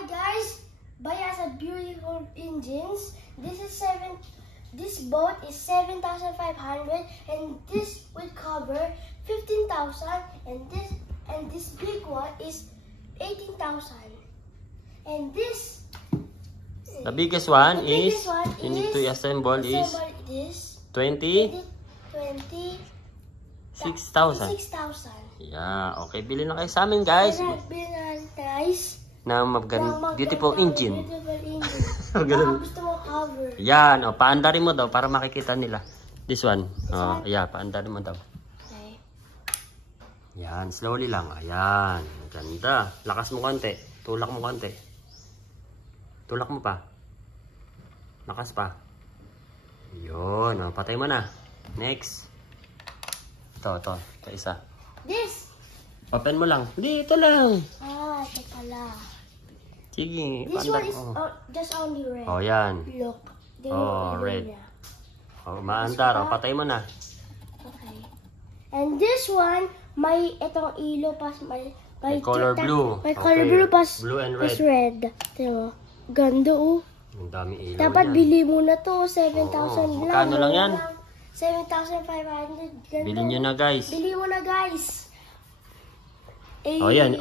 Hi guys, Bayasa Beautiful Engines. This boat is 7,500 and this will cover 15,000 and this big one is 18,000. And this the biggest one you need to assemble is 26,000. 6,000. Yeah, okay. Bili na kayo sa amin, guys. Na beautiful engine. Gusto mo cover. Yan, paandarin mo daw para makikita nila. This one. Yeah, paandarin mo daw. Okay. Yan, slowly lang. Ayan, ganda. Lakas mo konti. Tulak mo konti. Tulak mo pa. Lakas pa. Yun, patay mo na. Next. Ito, isa. This. Open mo lang. Dito lang. Ito pala. Sige. This one is just only red. Yan. Look. Red. Maandar. Patay mo na. Okay. And this one, may itong ilo pas may color blue. May color blue pas blue and red. Red. Tingnan mo. Ganda Ang dami ilaw. Dapat bili mo na to. 7,000 lang. Magkano lang yan? 7,500. Bilhin nyo na, guys. Bili mo na, guys. Yan.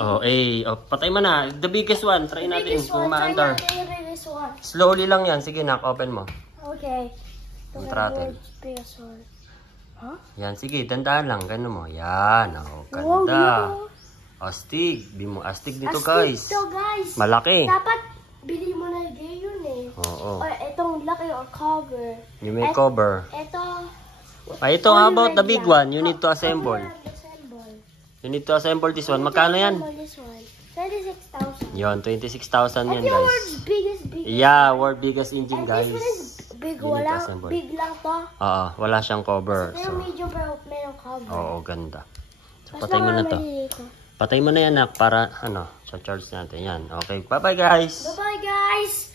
Patay mo na. The biggest one. Try natin kung maandar. Try natin the biggest one. Slowly lang yan. Sige, open mo. Okay. Yung throttle. Biggest one. Yan, sige. Dandaan lang. Ganun mo. Yan. Ganda. Astig. Astig dito, guys. Astig to, guys. Malaki. Dapat bili mo na yun eh. Oo. Or itong laki or cover. You may cover. Ito how about the big one? You need to assemble. You need to assemble this one. Magkano yan? 26,000. Yun, 26,000 yan, guys. World's biggest. Yeah, world biggest engine, guys. This one is big. Big lang to. Wala siyang cover. Pero medyo merong cover. Oo, ganda. So, patay mo na to. Patay mo na yan, para, sa charge natin. Yan. Okay, bye-bye, guys. Bye-bye, guys.